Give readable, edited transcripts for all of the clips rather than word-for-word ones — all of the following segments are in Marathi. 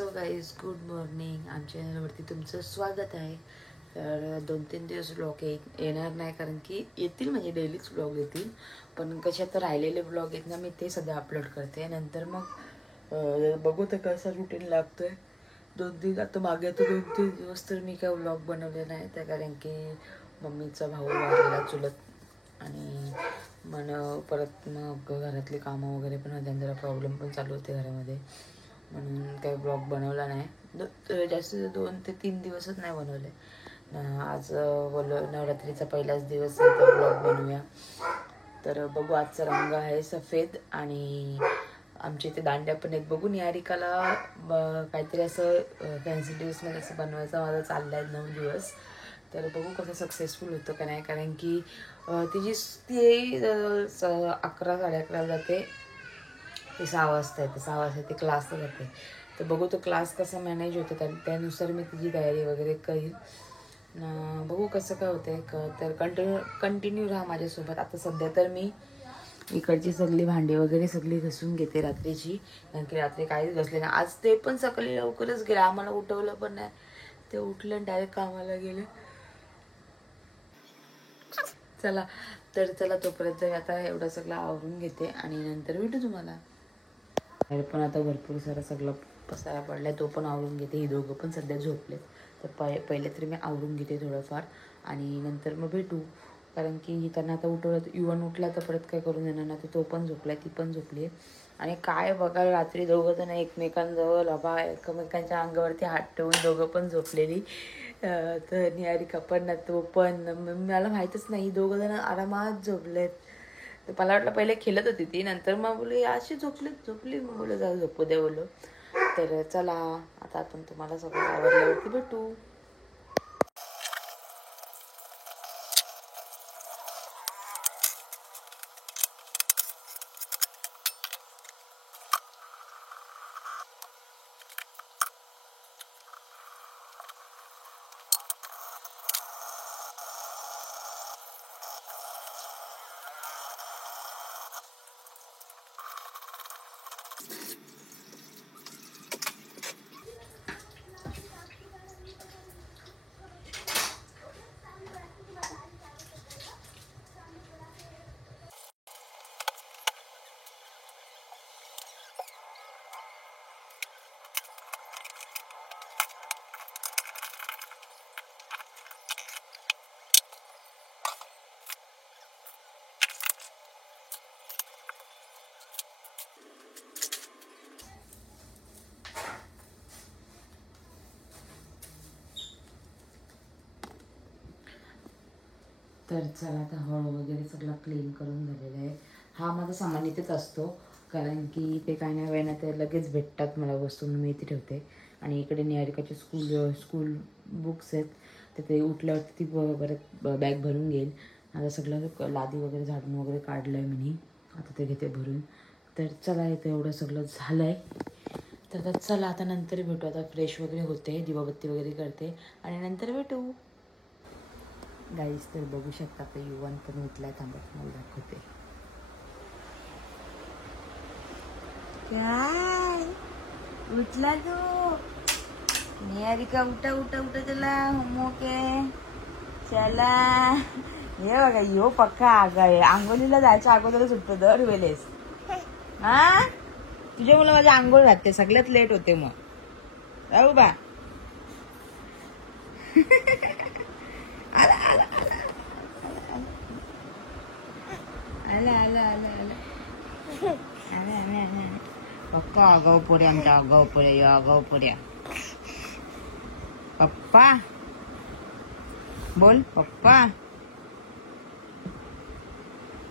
Hello guys, good morning. आमच्या चॅनलवरती तुमचं स्वागत आहे. तर 2-3 दिवस ब्लॉग येणार नाही, कारण की येतील म्हणजे डेलीच ब्लॉग येतील, पण कसे आता राहिलेले ब्लॉग आहेत ना, मी ते सध्या अपलोड करते. नंतर मग बघू तर कसं रुटीन लागतोय. 2-3 आता मागे आता 2-3 दिवस तर मी काय ब्लॉग बनवले नाही, त्या कारण की मम्मीचा भाऊ वारलेला चुलत, आणि परत मग घरातली कामं वगैरे पण होते, जरा प्रॉब्लेम पण चालू होते घरामध्ये, म्हणून काही ब्लॉग बनवला नाही. जास्तीत 2 ते 3 दिवसच नाही बनवले. आज बोललो नवरात्रीचा पहिलाच दिवस आहे तर ब्लॉग बनवूया. तर बघू, आजचा रंग आहे सफेद, आणि आमच्या इथे दांड्या पण आहेत. बघू निहारिकाला काहीतरी असं फॅन्सी ड्रेसमध्ये असं बनवायचं माझं चाललं आहे 9 दिवस. तर बघू कसं सक्सेसफुल होतं का नाही, कारण की ती 11-11:30 जाते, ते 6 वाजता येते, 6 वाजता ते क्लासला जाते. तर बघू तो क्लास कसा मॅनेज होतो, त्यानुसार मी तिची तयारी वगैरे करीन. बघू कसं काय होतं तर कंटिन्यू राहा माझ्यासोबत. आता सध्या तर मी इकडची सगळी भांडी वगैरे सगळी घसून घेते रात्रीची, कारण की रात्री काहीच घसले नाही. आज ते पण सकाळी लवकरच गेले, आम्हाला उठवलं पण नाही. ते उठले आणि डायरेक्ट कामाला गेले. चला तोपर्यंत आता एवढं सगळं आवरून घेते आणि नंतर भेटू तुम्हाला. पण आता भरपूर सारा सगळं पसारा पडलाय, तो पण आवरून घेते. ही दोघं पण सध्या झोपलेत, तर पहिले तरी मी आवरून घेते थोडंफार, आणि नंतर मग भेटू. कारण की त्यांना आता उठवलं, युवन उठला तर परत काय करून देणार ना, तर तो पण झोपलाय, ती पण झोपली आहे. आणि काय बघा, रात्री दोघं जण एकमेकांजवळ एकमेकांच्या अंगावरती हात ठेवून दोघं पण झोपलेली. तर निहारिका पण ना, तो पण, मला माहीतच नाही, दोघं जण आरामात झोपलेत. तर मला वाटलं पहिले खेळत होती ती, नंतर मग बोलली अशी झोपली, मग बोललं जा झोपू दे बोललो. तर चला आता आपण तुम्हाला सगळं आवडल्यावरती भेटू. तर चला, आता हळ वगैरे सगळं क्लीन करून झालेलं आहे. हा माझा सामान इथेच असतो, कारण की ते काय नाही वेळ नाही, ते लगेच भेटतात मला वस्तू, मी इथे ठेवते. आणि इकडे निहारिकाचे स्कूल बुक्स आहेत, तर ते उठल्यावरती ती परत बॅग भरून घेईल. आता सगळं लादी वगैरे झाडून वगैरे काढलं आहे मी, आता ते घेते भरून. तर चला, इथं एवढं सगळं झालं आहे. तर चला आता नंतर भेटू. आता फ्रेश वगैरे होते, दिवाबत्ती वगैरे करते, आणि नंतर भेटू गाईस. तर बघू शकता, आता युवन पण उठलाय, थांबत मला दाखवते. काय उठला तू? निहारिका उठा उठा उठा, चला होमवर्क आहे, चला. हे बघा, यो पक्का आंघोळीला जायच्या अगोदरच उठतो दर वेळेस. हा, तुझ्या मुलं माझ्या आंघोळ घालते, सगळ्यात लेट होते मग. राहू बा. पप्पा आगाऊ पोरे, आमच्या आगाऊ पोरे, यो आगाऊ पोऱ्या. पप्पा बोल, पप्पा.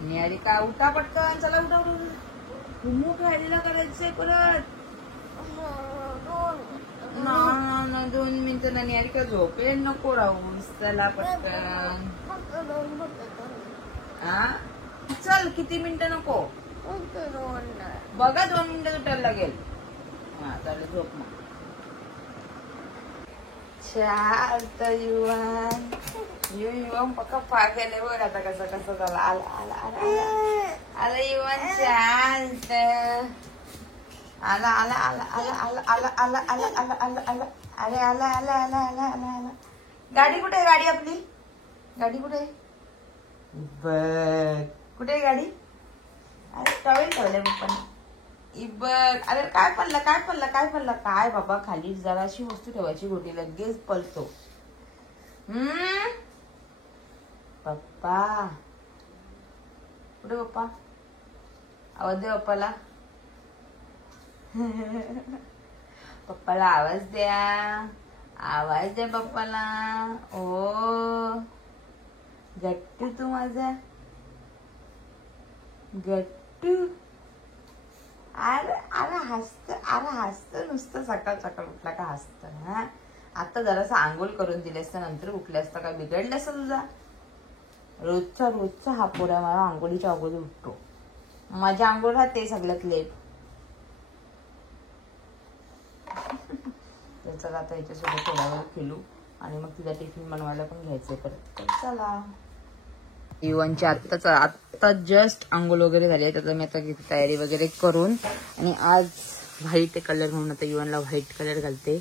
निहारिका उठा पटकन, चला उठा उठा. होमवर्क राहिलेला करायचंय परत. 2 मिनिटं ना, निहारिका झोपेल, नको राहूस, चला पटकन. हा, चल, किती मिनिटं नको बघा, 2 मिनिटं उठायला लागेल. हा, चालेल, झोप मग. चालतं युवन, युवन पक्का पागल आहे बघ. आता कसं झालं, आला युवन. चालतं, आला आला आला आला आला आला आला आला आला आला आला अरे आला आला आला आला आला आला. गाडी कुठे आहे? गाडी आपली गाडी कुठे आहे? बघ कुठे आहे गाडी? अरे टॉवेल ठेवलंय पप्पाने. बघ अरे काय पडलं काय पडलं काय पडलं काय बाबा खाली जराशी वस्तू ठेवायची गोटी लगेच पलतो. पप्पा कुठे? पप्पा आवाज दे पप्पाला. पप्पाला आवाज द्या आवाज द्या पप्पाला. ओ गट्टू तू माझा गट्टू. अरे अरे हसत नुसतं सकाळ सकाळ उठला का हसत. हा आता जरासा आंघोळ करून दिले असतं नंतर उठले असतं काय बिघडलं असं तुझा? रोजचा हा पोरा मला आंघोळीच्या अगोदर उठतो. माझ्या आंघोळ राहते सगळ्यात लेट. चला आता याच्यासोबत थोडा वेळ खेळू आणि मग तिला टिफिन बनवायला पण घ्यायचंय परत. चला युवांची आत्ता जस्ट आंघोळ वगैरे झाली आहे. त्याचा मी आता तयारी वगैरे करून आणि आज व्हाईट कलर म्हणून आता युवानला व्हाईट कलर घालते.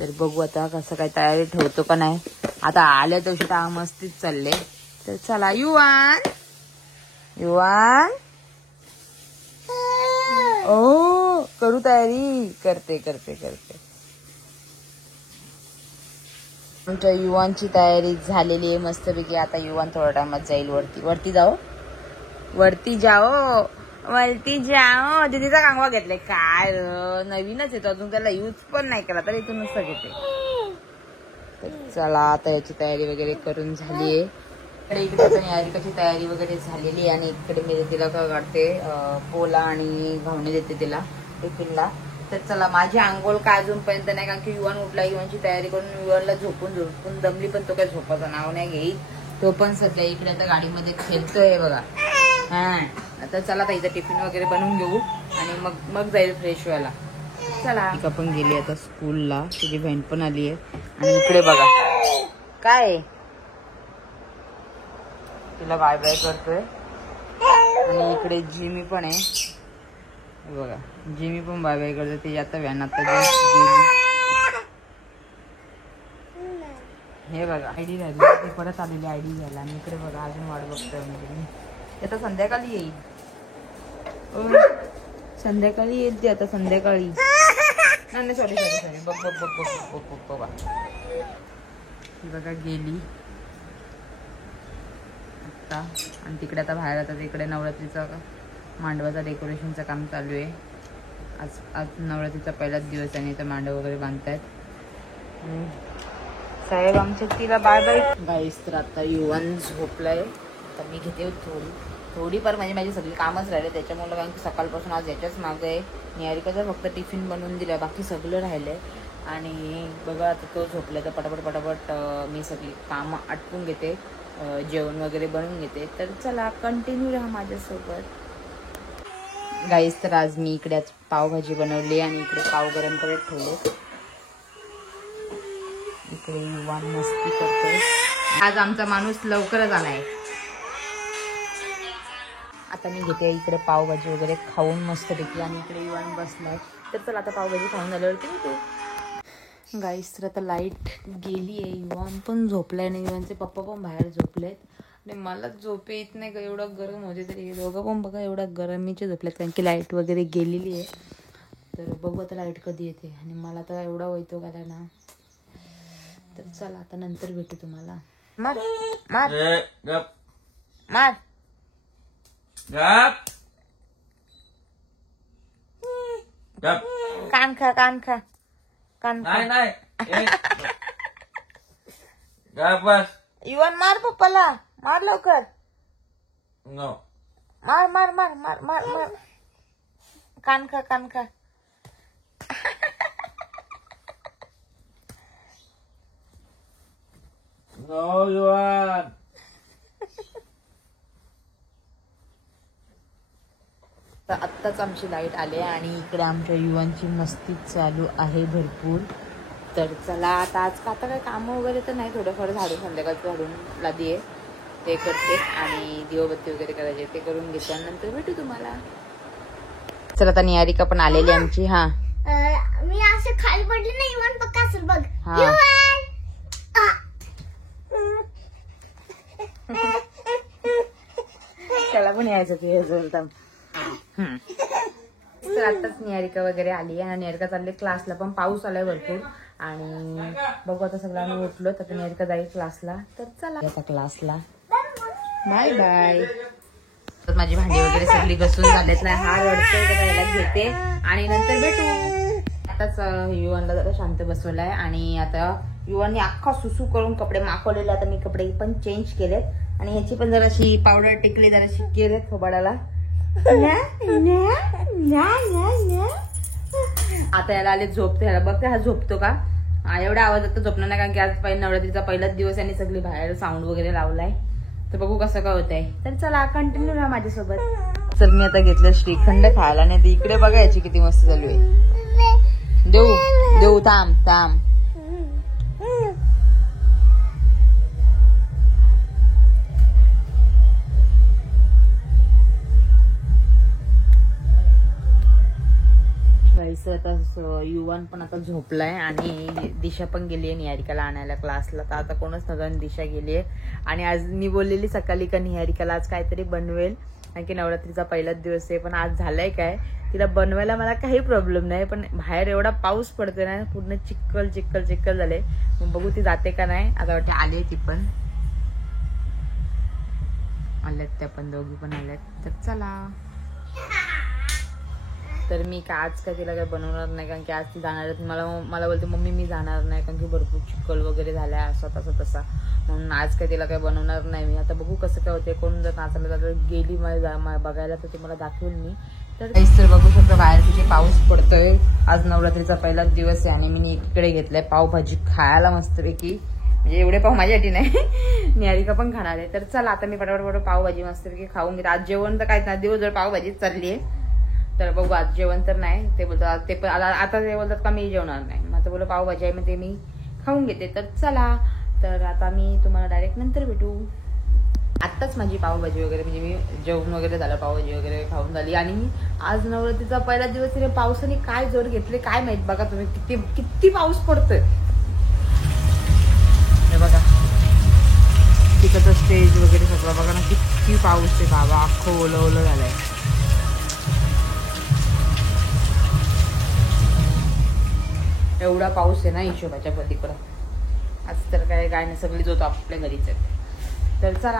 तर बघू आता कसं काय तयारी ठेवतो का नाही. आता आल्या दिवशी तर मस्तीच चालले. तर चला युवान युवान ओ करू तयारी. करते करते करते. आमच्या युवांची तयारी झालेली आहे मस्तपैकी. आता युवान थोड्या टाइमात जाईल वरती. वरती जाओ वरती जाओ वरती जाओ. दीदीचा कांगवा घेतलाय काय नवीनच येतो अजून त्याला यूज पण नाही केला तर इथून नुसतं घेते. तर चला आता याची तयारी वगैरे करून झालीये. इकडे निहारिकाची तयारी वगैरे झालेली आणि इकडे मी तिला काय काढते पोला आणि घावणे देते तिला टिफिनला. तर चला माझी आंघोळ काय अजूनपर्यंत नाही कारण की युवान उठला. युवानची तयारी करून युवानला झोपून दमली पण तो काही झोपाचं नाव नाही घेईल. तो पण सध्या इकडे आता गाडीमध्ये खेळतोय बघा. हा आता चला आता इथं टिफिन वगैरे बनवून घेऊ आणि मग जाईल फ्रेश व्हायला. चला टिका पण गेली आता स्कूलला. तुझी बहीण पण आली आहे आणि इकडे बघा काय तिला बाय बाय करतोय. आणि इकडे जिमी पण आहे बघा. जिमी पण बाय बाय करते. ती आता व्हॅन आता गेली. हे बघा आयडी राहिली परत आलेली आयडी घ्यायला आणि इकडे बघा अजून वाट बघतोय. म्हणजे आता संध्याकाळी येईल. संध्याकाळी येईल ती आता संध्याकाळी. नाही सॉरी सॉरी सॉरी बघ बघ बघ बघ बघ बघ बघा ती बघा गेली आता. आणि तिकडे आता बाहेर आता तिकडे नवरात्रीचा मांडवाचा डेकोरेशनचं काम चालू आहे. आज नवरात्रीचा पहिलाच दिवस आहे. तर मांडव वगैरे बांधतायत साहेब आमच्या. तिला बाय बाय गाईस. तर आता युवान झोपलाय. तर मी घेते थोडीफार म्हणजे माझी सगळी कामच राहिले त्याच्यामुळे कारण की सकाळपासून आज याच्याच मागं आहे. निहारिकाचा फक्त टिफिन बनवून दिला बाकी सगळं राहिलंय. आणि बघा आता तो झोपला तर पटापट मी सगळी कामं आटपून घेते. जेवण वगैरे बनवून घेते. तर चला कंटिन्यू राहा माझ्यासोबत गाईस. तर आज मी इकडे पावभाजी बनवली आणि इकडे पाव गरम करत ठेवले. इकडे युवान मस्ती करतोय. आज आमचा माणूस लवकरच आलाय. आता मी घेते इकडे पावभाजी वगैरे खाऊन मस्तपैकी आणि इकडे युवान बसलाय. तर चला आता पावभाजी खाऊन झाल्यावरती येते गाईस. तर आता लाईट गेली आहे. युवान पण झोपलाय आणि युवानचे पप्पा पण बाहेर झोपलेत आणि मला झोप येत नाही का एवढं गरम होते. तरी दोघं पण बघा एवढं गरमीचे झोपलेत कारण की लाईट वगैरे गेलेली आहे. तर बघू आता लाईट कधी येते. आणि मला तर एवढा वैताग आला ना. तर चला आता नंतर भेटू तुम्हाला. मार मार मार कान खा कान खा कान खा. नाही युवान मार पप्पाला मार लवकर. मार मार मार मार मार मार कान खा कान खा. नो युवान. आत्ताच आमची लाईट आली आणि इकडे आमच्या युवांची मस्ती चालू आहे भरपूर. तर चला आता आता काही कामं वगैरे तर नाही. थोडंफार झाडून संध्याकाळचं झाडून लादी आहे ते करते आणि दिवाबत्ती वगैरे करायचे ते करून घेते आणि नंतर भेटू तुम्हाला. चल आता निहारिका पण आलेली आमची. हा मी असं खाली पडले नाही इवन पक्का असेल बघ. हा. त्याला पण यायचं की तर आताच निहारिका वगैरे आली आहे आणि निहारिका चालली क्लासला. पण पाऊस आलाय भरपूर आणि बघू आता सगळ्यांनी उठलो तर निहारिका जाईल क्लासला. तर चला आता क्लासला. Bye bye. तर माझी भांडी वगैरे सगळी घसून झालेत नाही. हा रडतोय तर त्याला घेते आणि नंतर भेटू. आताच युवानला जरा शांत बसवलाय आणि आता युवानी अख्खा सुसू करून कपडे माखवलेले. आता मी कपडे पण चेंज केलेत आणि ह्याची पण जराशी पावडर टिकली जराशी केलेत थोबाडाला. आता याला आले झोपते. ह्याला बघते हा झोपतो का. एवढा आवाज आता झोपणार नाही कारण की आज नवरात्रीचा पहिलाच दिवस आणि सगळी बाहेर साऊंड वगैरे लावलाय. तर बघू कसं काय होतंय. तर चला कंटिन्यू राहा माझ्यासोबत. चल मी आता घेतलं श्रीखंड खायला. नाही तर इकडे बघायची किती मस्त चालू आहे. देऊ देऊ थांब थांब. आता युवान पण आता झोपलाय आणि दिशा पण गेलीये निहारिकाला आणायला क्लासला. तर आता कोणच नव्हतं. दिशा गेलीये आणि आज मी बोललेली सकाळी का निहारिकाला आज काहीतरी बनवेल कारण की नवरात्रीचा पहिलाच दिवस आहे. पण आज झालंय काय तिला बनवायला मला काही प्रॉब्लेम नाही. पण बाहेर एवढा पाऊस पडतोय ना पूर्ण चिक्कल चिक्कल चिक्कल झाले. मग बघू ती जाते का नाही. आता वाटते आली ती पण आल्यात. त्या पण दोघी पण आल्यात. तर चला. तर मी का आज काय तिला काय बनवणार नाही कारण की आज ती जाणार. मला बोलते मम्मी मी जाणार नाही कारण की भरपूर चिखल वगैरे झालाय असं तसं तसा. म्हणून आज काय तिला काय बनवणार नाही मी. आता बघू कसं काय होते. कोण जर नाचायला गेली बघायला तर तुम्हाला दाखवेल मी. तर बघू शकतो बाहेर तिथे पाऊस पडतोय. आज नवरात्रीचा पहिलाच दिवस आहे आणि मी इकडे घेतलाय पावभाजी खायला मस्तपैकी. म्हणजे एवढे पाव माझ्यासाठी नाही निहारिका पण खाणार आहे. तर चला आता मी पटापट पावभाजी मस्तपैकी खाऊन घेते. आज जेवण तर काहीच नाही. दिवसभर पावभाजीच चालली आहे. तर बघू आज जेवण तर नाही. ते बोलतात ते पण आता ते बोलतात का मी जेवणार नाही. मग आता बोल पावभाजी आहे मग ते मी खाऊन घेते. तर चला. तर आता मी तुम्हाला डायरेक्ट नंतर भेटू. आत्ताच माझी पावभाजी वगैरे म्हणजे मी जेवण वगैरे झालं. पावभाजी वगैरे खाऊन झाली आणि आज नवरात्रीचा पहिला दिवस तिने पावसाने काय जोर घेतले काय माहित. बघा तुम्ही किती किती पाऊस पडतोय. हे बघा तिकडचं स्टेज वगैरे सगळं बघा ना किती पाऊस आहे बाबा. अख्खं ओलं ओलं झालंय. एवढा पाऊस आहे ना हिशोबाच्या पलीकडं. आज तर काय नाही सगळीच होतो आपल्या घरीच आहे. तर चला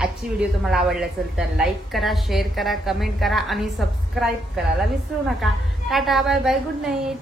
आजची व्हिडिओ तुम्हाला आवडली असेल तर लाईक करा, शेअर करा, कमेंट करा आणि सबस्क्राईब करायला विसरू नका. Tata bye bye good night.